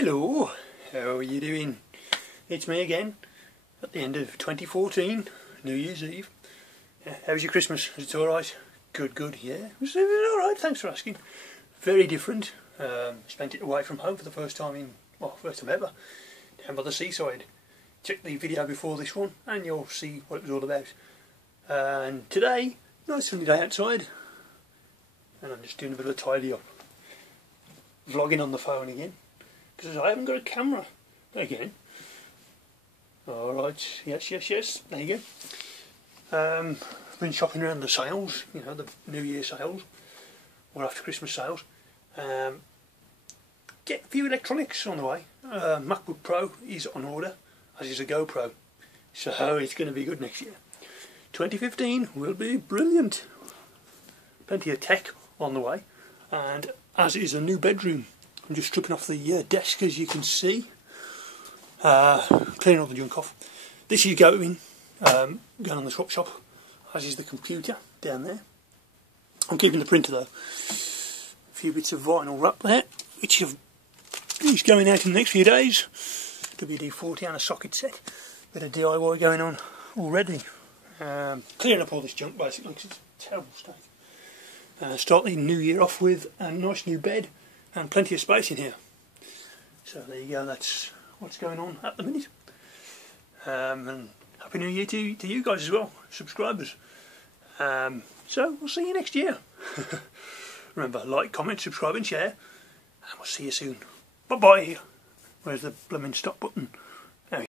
Hello, how are you doing? It's me again, at the end of 2014, New Year's Eve. How was your Christmas? Was it alright? Good, yeah. It was alright, thanks for asking. Very different. Spent it away from home for the first time first time ever, down by the seaside. Check the video before this one and you'll see what it was all about. And today, nice sunny day outside, and I'm just doing a bit of a tidy up. Vlogging on the phone again, because I haven't got a camera again. Alright, yes, there you go. I've been shopping around the sales, you know, the New Year sales, or after Christmas sales. Get a few electronics on the way. MacBook Pro is on order, as is a GoPro, so it's going to be good next year. 2015 will be brilliant. Plenty of tech on the way, and as is a new bedroom. I'm just stripping off the desk, as you can see, clearing all the junk off. This is going on the swap shop, as is the computer down there. I'm keeping the printer though. A few bits of vinyl wrap there, which is going out in the next few days. WD-40 and a socket set. Bit of DIY going on already. Clearing up all this junk basically, because it's a terrible state. Start the new year off with a nice new bed and plenty of space in here. So there you go, that's what's going on at the minute. And Happy New Year to you guys as well, subscribers. So we'll see you next year. Remember, like, comment, subscribe and share, and we'll see you soon. Bye bye. Where's the blooming stop button?